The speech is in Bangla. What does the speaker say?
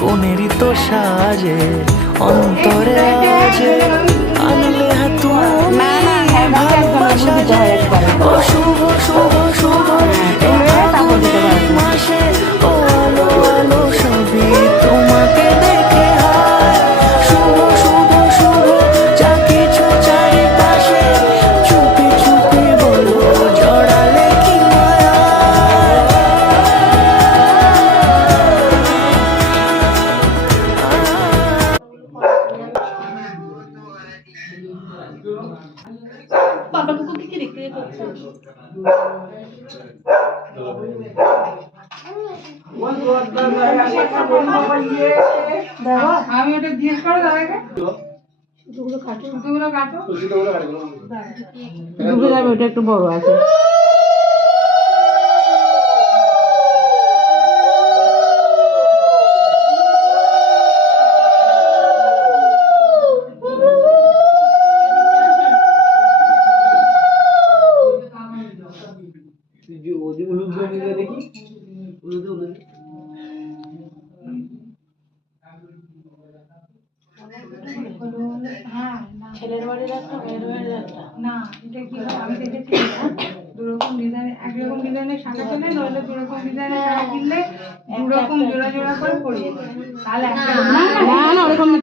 কোনেরই তো সাজে অন্তরে আজে আনলে হাতু ও শুভ শুভ শুভ মাসে ও আলো আলো সবই তোমাকে দেখে হয় শুভ শুভ শুভ যা কিছু চারিপাশে চুপি চুপি বলো জড়ালে কি মায়া আমি ওটা জিজ্ঞেস করো দাদাকে দুটো কাটো যাবে ওটা একটু বড় আছে ছেলের বাড়ির একটা মেয়ের বাড়ির একটা না এটা কি হয় আমি দেখেছি দুরকম ডিজাইন একরকম ডিজাইনের শাখা কিনলে নইলে দুরকম ডিজাইনের শাখা কিনলে দুরকম জোড়া জোড়া করে পরিয়ে তাহলে একটা না ওরকম